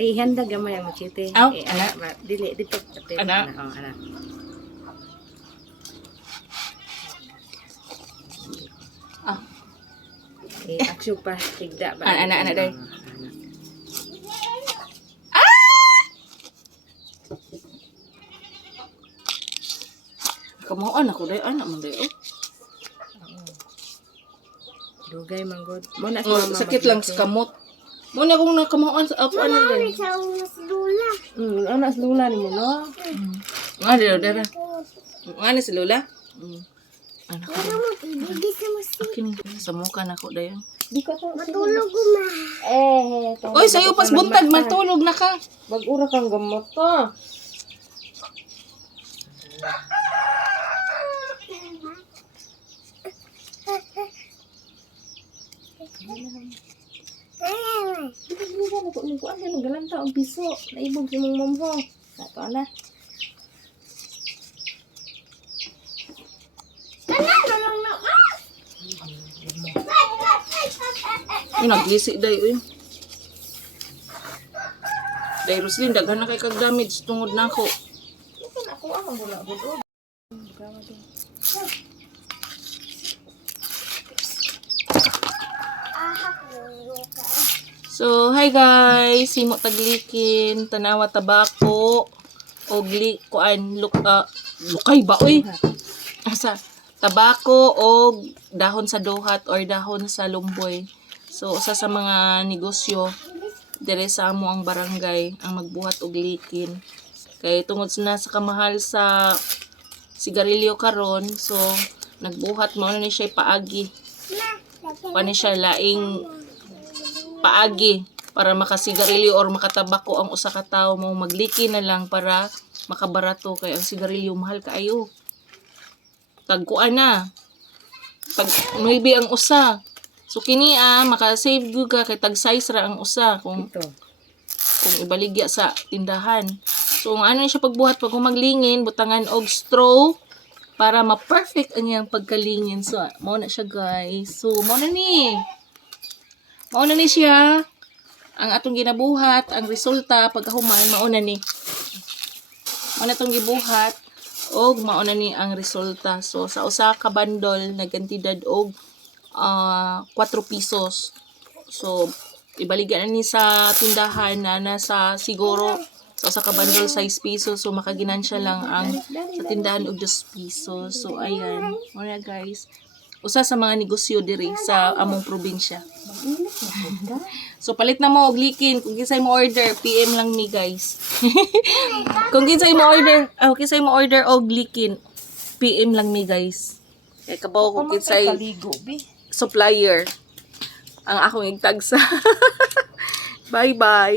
Eh, handa gamay ang machete. Aw, Eh, ana. Dili, dito. Ana. Oh, ana. Ah. Eh, aksyo pa. Tigda ba? Ana, day. Kamuan ako day, anak man day. Dugay manggod. Mo na Oh, sakit lang sa kamot. Mo na akong nakamuan sa apa na day. Anak lula ni mo, no? Nga day, dara. Nga ni si Lola? Anak ko. Akin sa mukha na ko day. Di ko to. Matulog ko ma. Oy, sayo pas buntag matulog na ka. Mag-ura kang gamot to. Ano galanta ang piso. Naibog si mong momho. Sato na. Ay, naglisi day, uy. Day, Roslyn, daghan na kay kag damage tungod na ako. Ako ang wala gud. So, hi guys, himo taglikin, tanawa tabako, og lukay ba oy? Asa tabako og dahon sa duhat or dahon sa lumboy. So, usa sa mga negosyo dire sa amo ang barangay ang magbuhat og likin. Kay tungod na sa kamahal sa sigarilyo karon, so nagbuhat mo na ni siya paagi. Pani siya laing paagi para makasigarilyo or makatabako ang usa ka tawo mo magliki na lang para makabarato kay ang sigarilyo mahal kaayo. Tagkuan na. Pag maybe ang usa. So kini maka-save gyud ka kay tag size ra ang usa kung ibaligya sa tindahan. So ano siya pagbuhat pag maglingin butangan og straw para ma-perfect ang iyang pagkalingin. So mao na siya guys. So mao na ni siya ang atong ginabuhat, ang resulta pagkahuman mao na ni. Mao na tong gibuhat og mao na ni ang resulta. So sa usa ka bandol nagkantidad og 4 pesos. So ibaligyan na ni sa tindahan na nasa siguro sa usa ka bandol 6 pesos. So makaginansya lang ang sa tindahan og 2 pesos. So ayan, mao na guys. Usa sa mga negosyo diri sa among probinsya. So palit na mo og likin kung kinsay mo order, PM lang mi guys. Kung kinsay mo order og likin, PM lang mi guys. Kay kabaw kung kinsay supplier ang akong igtagsa. Bye bye.